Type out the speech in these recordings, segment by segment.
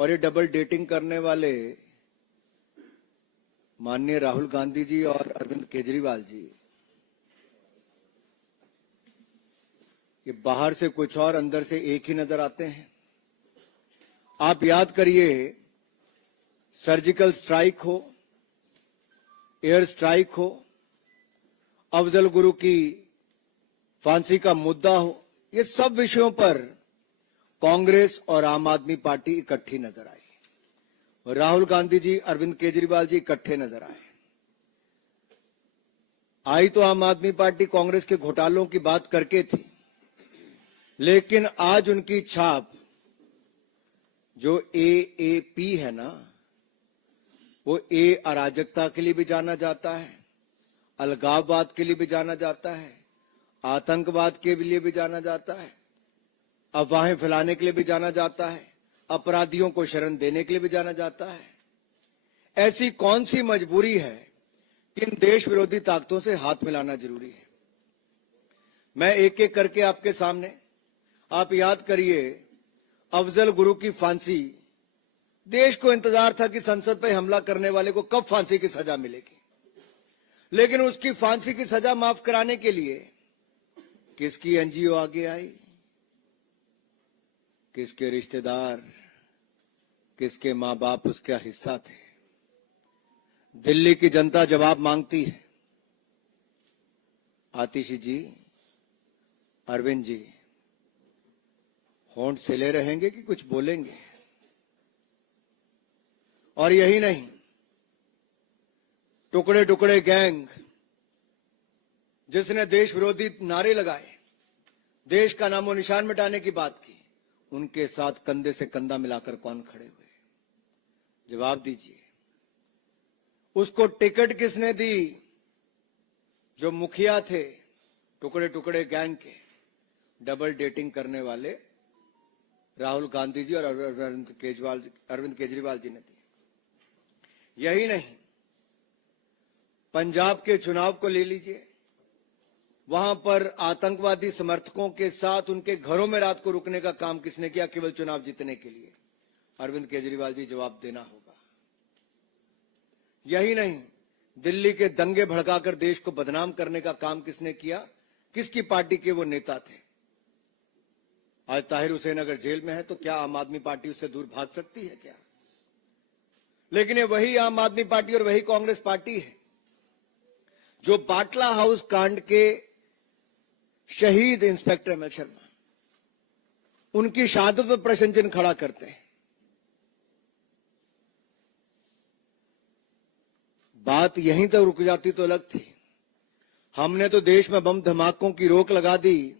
और ये double dating करने वाले माननीय राहुल गांधी जी और अरविंद केजरीवाल जी, ये बाहर से कुछ और अंदर से एक ही नजर आते हैं। आप याद करिए, सर्जिकल स्ट्राइक हो, एयर स्ट्राइक हो, अफजल गुरु की फांसी का मुद्दा हो, ये सब विषयों पर कांग्रेस और आम आदमी पार्टी इकट्ठी नजर आई। राहुल गांधी जी, अरविंद केजरीवाल जी इकट्ठे नजर आए। आई तो आम आदमी पार्टी कांग्रेस के घोटालों की बात करके थी, लेकिन आज उनकी छाप जो एएपी है ना, वो ए अराजकता के लिए भी जाना जाता है, अलगाववाद के लिए भी जाना जाता है, आतंकवाद के लिए भी जाना जाता है, अफवाहें फैलाने के लिए भी जाना जाता है, अपराधियों को शरण देने के लिए भी जाना जाता है। ऐसी कौन सी मजबूरी है कि इन देश विरोधी ताकतों से हाथ मिलाना जरूरी है? मैं एक एक करके आपके सामने, आप याद करिए, अफजल गुरु की फांसी, देश को इंतजार था कि संसद पर हमला करने वाले को कब फांसी की सजा मिलेगी, लेकिन उसकी फांसी की सजा माफ कराने के लिए किसकी एनजीओ आगे आई, किसके रिश्तेदार, किसके मां बाप उसका हिस्सा थे? दिल्ली की जनता जवाब मांगती है। आतिशी जी, अरविंद जी, होंठ सिले रहेंगे कि कुछ बोलेंगे? और यही नहीं, टुकड़े टुकड़े गैंग जिसने देश विरोधी नारे लगाए, देश का नामो निशान मिटाने की बात की, उनके साथ कंधे से कंधा मिलाकर कौन खड़े हुए? जवाब दीजिए। उसको टिकट किसने दी? जो मुखिया थे टुकड़े टुकड़े गैंग के, डबल डेटिंग करने वाले राहुल गांधी जी और अरविंद केजरीवाल जी ने दी। यही नहीं, पंजाब के चुनाव को ले लीजिए, वहां पर आतंकवादी समर्थकों के साथ उनके घरों में रात को रुकने का काम किसने किया केवल चुनाव जीतने के लिए? अरविंद केजरीवाल जी, जवाब देना होगा। यही नहीं, दिल्ली के दंगे भड़काकर देश को बदनाम करने का काम किसने किया? किसकी पार्टी के वो नेता थे? आज ताहिर हुसैन अगर जेल में है तो क्या आम आदमी पार्टी उससे दूर भाग सकती है क्या? लेकिन ये वही आम आदमी पार्टी और वही कांग्रेस पार्टी है जो बाटला हाउस कांड के शहीद इंस्पेक्टर एमएल शर्मा, उनकी शहादत पर प्रश्न चिन्ह खड़ा करते हैं। बात यहीं तक रुक जाती तो अलग थी। हमने तो देश में बम धमाकों की रोक लगा दी,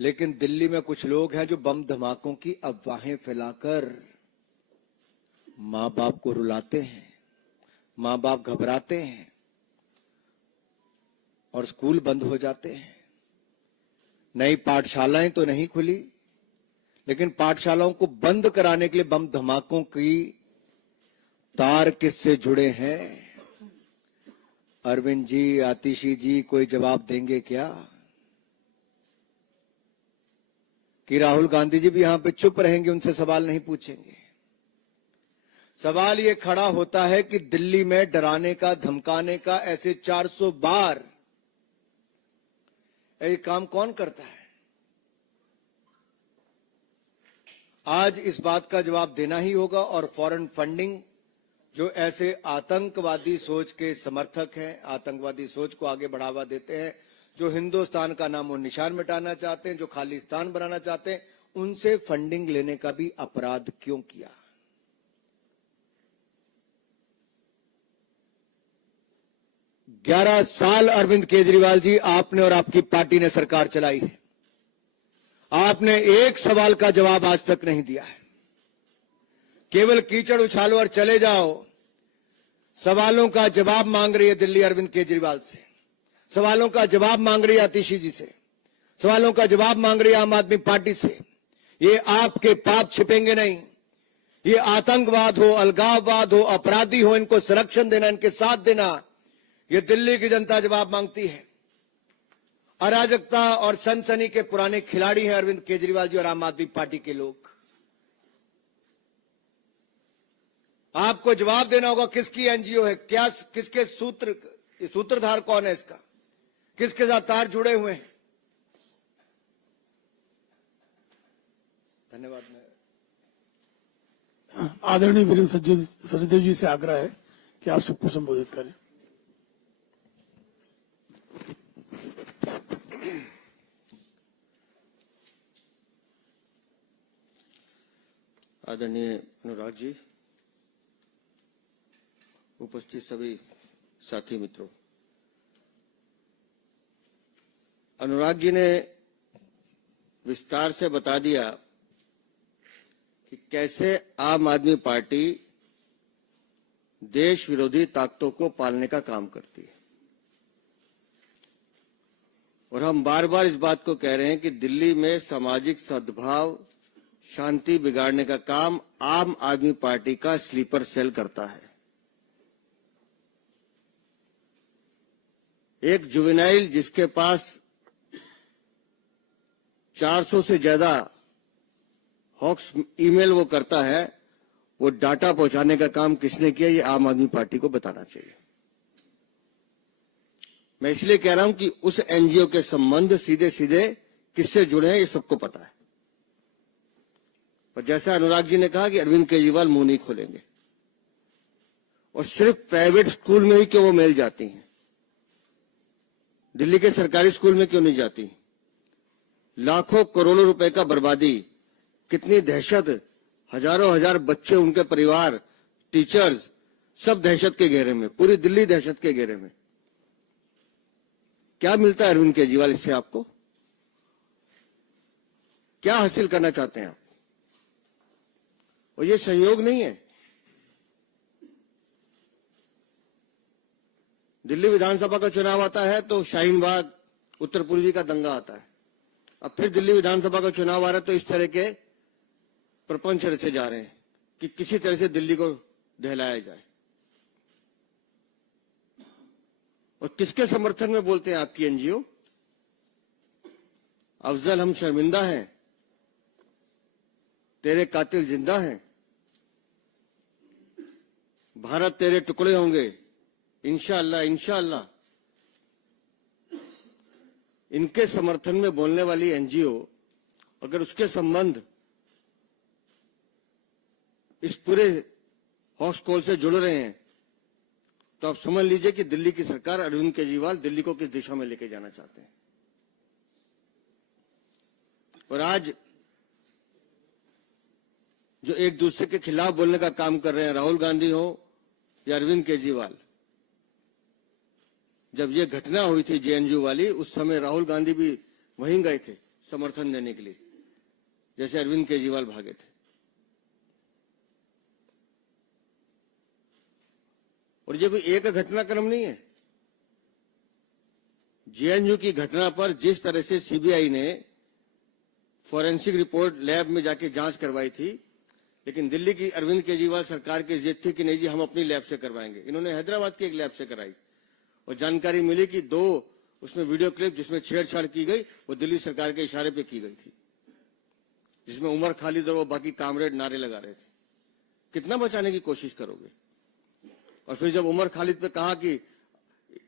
लेकिन दिल्ली में कुछ लोग हैं जो बम धमाकों की अफवाहें फैलाकर मां बाप को रुलाते हैं, मां बाप घबराते हैं और स्कूल बंद हो जाते हैं। नई पाठशालाएं तो नहीं खुली, लेकिन पाठशालाओं को बंद कराने के लिए बम धमाकों की तार किससे जुड़े हैं? अरविंद जी, आतिशी जी, कोई जवाब देंगे क्या? कि राहुल गांधी जी भी यहां पे चुप रहेंगे, उनसे सवाल नहीं पूछेंगे? सवाल ये खड़ा होता है कि दिल्ली में डराने का, धमकाने का ऐसे 400 बार ये काम कौन करता है? आज इस बात का जवाब देना ही होगा। और फॉरेन फंडिंग, जो ऐसे आतंकवादी सोच के समर्थक हैं, आतंकवादी सोच को आगे बढ़ावा देते हैं, जो हिंदुस्तान का नामो निशान मिटाना चाहते हैं, जो खालिस्तान बनाना चाहते हैं, उनसे फंडिंग लेने का भी अपराध क्यों किया? ग्यारह साल अरविंद केजरीवाल जी, आपने और आपकी पार्टी ने सरकार चलाई है। आपने एक सवाल का जवाब आज तक नहीं दिया है। केवल कीचड़ उछालो और चले जाओ। सवालों का जवाब मांग रही है दिल्ली अरविंद केजरीवाल से, सवालों का जवाब मांग रही है आतिशी जी से, सवालों का जवाब मांग रही है आम आदमी पार्टी से। ये आपके पाप छिपेंगे नहीं। ये आतंकवाद हो, अलगाववाद हो, अपराधी हो, इनको संरक्षण देना, इनके साथ देना, ये दिल्ली की जनता जवाब मांगती है। अराजकता और सनसनी के पुराने खिलाड़ी हैं अरविंद केजरीवाल जी और आम आदमी पार्टी के लोग। आपको जवाब देना होगा किसकी एनजीओ है, क्या किसके सूत्रधार कौन है इसका, किसके साथ तार जुड़े हुए हैं। धन्यवाद। आदरणीय वीरेंद्र सचदेव जी से आग्रह है कि आप सबको संबोधित करें। आदरणीय अनुराग जी, उपस्थित सभी साथी मित्रों, अनुराग जी ने विस्तार से बता दिया कि कैसे आम आदमी पार्टी देश विरोधी ताकतों को पालने का काम करती है। और हम बार बार इस बात को कह रहे हैं कि दिल्ली में सामाजिक सद्भाव, शांति बिगाड़ने का काम आम आदमी पार्टी का स्लीपर सेल करता है। एक जुवेनाइल जिसके पास 400 से ज्यादा हॉक्स ईमेल वो करता है, वो डाटा पहुंचाने का काम किसने किया, ये आम आदमी पार्टी को बताना चाहिए। मैं इसलिए कह रहा हूं कि उस एनजीओ के संबंध सीधे सीधे किससे जुड़े हैं ये सबको पता है। पर जैसा अनुराग जी ने कहा कि अरविंद केजरीवाल मुंह नहीं खोलेंगे, और सिर्फ प्राइवेट स्कूल में ही क्यों वो मेल जाती हैं, दिल्ली के सरकारी स्कूल में क्यों नहीं जाती। लाखों करोड़ों रुपए का बर्बादी, कितनी दहशत, हजारों हजार बच्चे, उनके परिवार, टीचर्स, सब दहशत के घेरे में, पूरी दिल्ली दहशत के घेरे में। क्या मिलता है अरविंद केजरीवाल इससे आपको? क्या हासिल करना चाहते हैं आप? और ये संयोग नहीं है। दिल्ली विधानसभा का चुनाव आता है तो शाहीन बाग, उत्तर पूर्वी का दंगा आता है। अब फिर दिल्ली विधानसभा का चुनाव आ रहा है तो इस तरह के प्रपंच रचे जा रहे हैं कि किसी तरह से दिल्ली को दहलाया जाए। और किसके समर्थन में बोलते हैं आपकी एनजीओ? अफजल हम शर्मिंदा हैं, तेरे कातिल जिंदा हैं, भारत तेरे टुकड़े होंगे, इंशाअल्लाह इंशाअल्लाह। इनके समर्थन में बोलने वाली एनजीओ अगर उसके संबंध इस पूरे हॉक्स कॉल से जुड़ रहे हैं तो आप समझ लीजिए कि दिल्ली की सरकार, अरविंद केजरीवाल दिल्ली को किस दिशा में लेके जाना चाहते हैं। और आज जो एक दूसरे के खिलाफ बोलने का काम कर रहे हैं, राहुल गांधी हो या अरविंद केजरीवाल, जब ये घटना हुई थी जेएनयू वाली, उस समय राहुल गांधी भी वहीं गए थे समर्थन देने के लिए, जैसे अरविंद केजरीवाल भागे थे। और ये कोई एक घटनाक्रम नहीं है। जेएनयू की घटना पर जिस तरह से सीबीआई ने फॉरेंसिक रिपोर्ट लैब में जाके जांच करवाई थी, लेकिन दिल्ली की अरविंद केजरीवाल सरकार की जिद थी कि नहीं जी हम अपनी लैब से करवाएंगे। इन्होंने हैदराबाद की एक लैब से कराई और जानकारी मिली कि 2 उसमें वीडियो क्लिप जिसमें छेड़छाड़ की गई वो दिल्ली सरकार के इशारे पे की गई थी, जिसमें उमर खालिद और वो बाकी कामरेड नारे लगा रहे थे। कितना बचाने की कोशिश करोगे? और फिर जब उमर खालिद पे कहा कि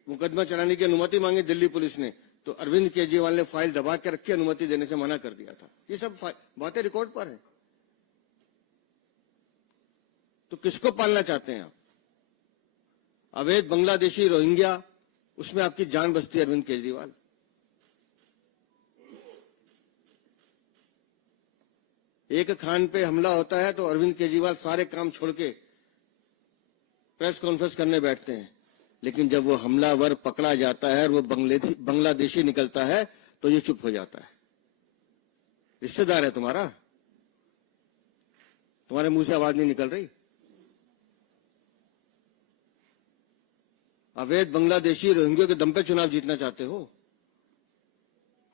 मुकदमा चलाने की अनुमति मांगी दिल्ली पुलिस ने, तो अरविंद केजरीवाल ने फाइल दबा के रखी, अनुमति देने से मना कर दिया था। ये सब बातें रिकॉर्ड पर है। तो किसको पालना चाहते हैं आप? अवैध बांग्लादेशी रोहिंग्या, उसमें आपकी जान बसती है अरविंद केजरीवाल। एक खान पे हमला होता है तो अरविंद केजरीवाल सारे काम छोड़ के प्रेस कॉन्फ्रेंस करने बैठते हैं, लेकिन जब वो हमलावर पकड़ा जाता है और वो बांग्लादेशी निकलता है तो ये चुप हो जाता है। रिश्तेदार है तुम्हारा, तुम्हारे मुंह से आवाज नहीं निकल रही। अवैध बांग्लादेशी रोहिंग्या के दम पे चुनाव जीतना चाहते हो?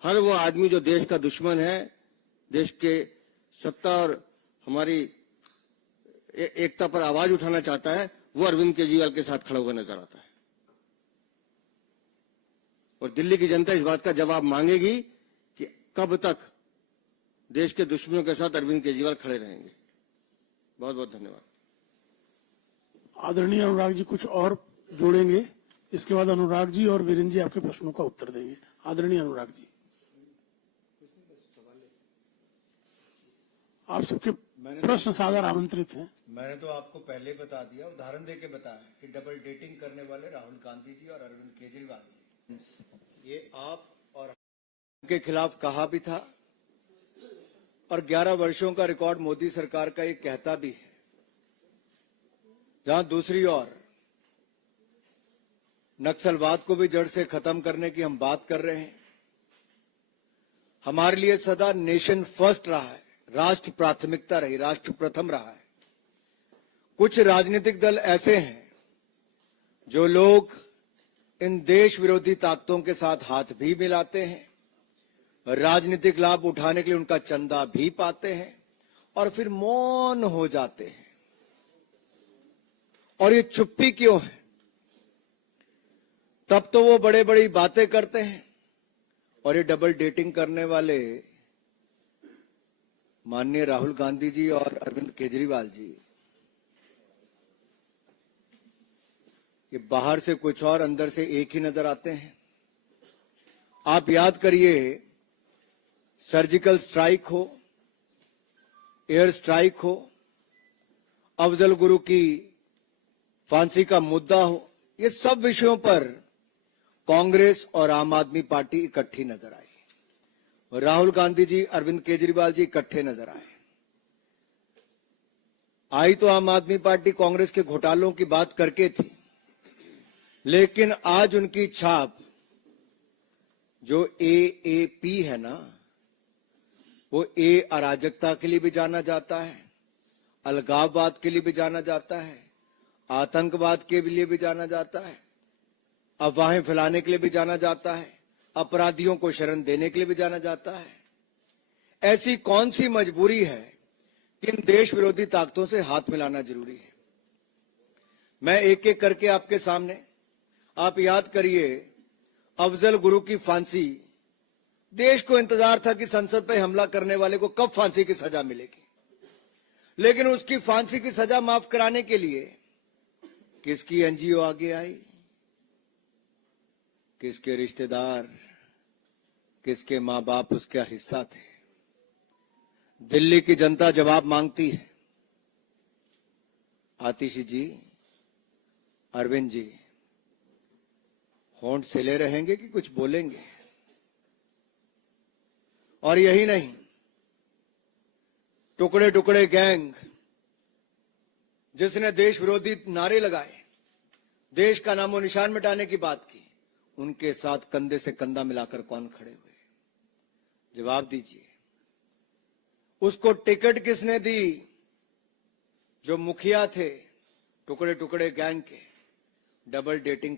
हर वो आदमी जो देश का दुश्मन है, देश के सत्ता और हमारी एकता पर आवाज उठाना चाहता है, वो अरविंद केजरीवाल के साथ खड़ा हुआ नजर आता है। और दिल्ली की जनता इस बात का जवाब मांगेगी कि कब तक देश के दुश्मनों के साथ अरविंद केजरीवाल खड़े रहेंगे। बहुत बहुत धन्यवाद। आदरणीय अनुराग जी कुछ और जोड़ेंगे, इसके बाद अनुराग जी और वीरेंद्र जी आपके प्रश्नों का उत्तर देंगे। आदरणीय अनुराग जी, आप सबके प्रश्न सादर आमंत्रित हैं। मैंने तो आपको पहले बता दिया, उदाहरण देके बताया कि डबल डेटिंग करने वाले राहुल गांधी जी और अरविंद केजरीवाल जी, ये आप और के खिलाफ कहा भी था और 11 वर्षों का रिकॉर्ड मोदी सरकार का ये कहता भी है। जहां दूसरी ओर नक्सलवाद को भी जड़ से खत्म करने की हम बात कर रहे हैं। हमारे लिए सदा नेशन फर्स्ट रहा है, राष्ट्र प्राथमिकता रही, राष्ट्र प्रथम रहा है। कुछ राजनीतिक दल ऐसे हैं जो लोग इन देश विरोधी ताकतों के साथ हाथ भी मिलाते हैं, राजनीतिक लाभ उठाने के लिए उनका चंदा भी पाते हैं और फिर मौन हो जाते हैं। और ये चुप्पी क्यों है? तब तो वो बड़े बड़ी बातें करते हैं और ये डबल डेटिंग करने वाले माननीय राहुल गांधी जी और अरविंद केजरीवाल जी, ये बाहर से कुछ और अंदर से एक ही नजर आते हैं। आप याद करिए, सर्जिकल स्ट्राइक हो, एयर स्ट्राइक हो, अफजल गुरु की फांसी का मुद्दा हो, ये सब विषयों पर कांग्रेस और आम आदमी पार्टी इकट्ठी नजर आई। राहुल गांधी जी, अरविंद केजरीवाल जी इकट्ठे नजर आए। आई तो आम आदमी पार्टी कांग्रेस के घोटालों की बात करके थी, लेकिन आज उनकी छाप जो एएपी है ना, वो ए अराजकता के लिए भी जाना जाता है, अलगाववाद के लिए भी जाना जाता है, आतंकवाद के लिए भी जाना जाता है, अफवाहें फैलाने के लिए भी जाना जाता है, अपराधियों को शरण देने के लिए भी जाना जाता है। ऐसी कौन सी मजबूरी है कि इन देश विरोधी ताकतों से हाथ मिलाना जरूरी है? मैं एक एक करके आपके सामने, आप याद करिए, अफजल गुरु की फांसी, देश को इंतजार था कि संसद पर हमला करने वाले को कब फांसी की सजा मिलेगी, लेकिन उसकी फांसी की सजा माफ कराने के लिए किसकी एनजीओ आगे आई, किसके रिश्तेदार, किसके मां बाप उसका हिस्सा थे? दिल्ली की जनता जवाब मांगती है। आतिशी जी, अरविंद जी, होंठ सिले रहेंगे कि कुछ बोलेंगे? और यही नहीं, टुकड़े टुकड़े गैंग जिसने देश विरोधी नारे लगाए, देश का नामो निशान मिटाने की बात की, उनके साथ कंधे से कंधा मिलाकर कौन खड़े हुए? जवाब दीजिए। उसको टिकट किसने दी? जो मुखिया थे टुकड़े टुकड़े गैंग के, डबल डेटिंग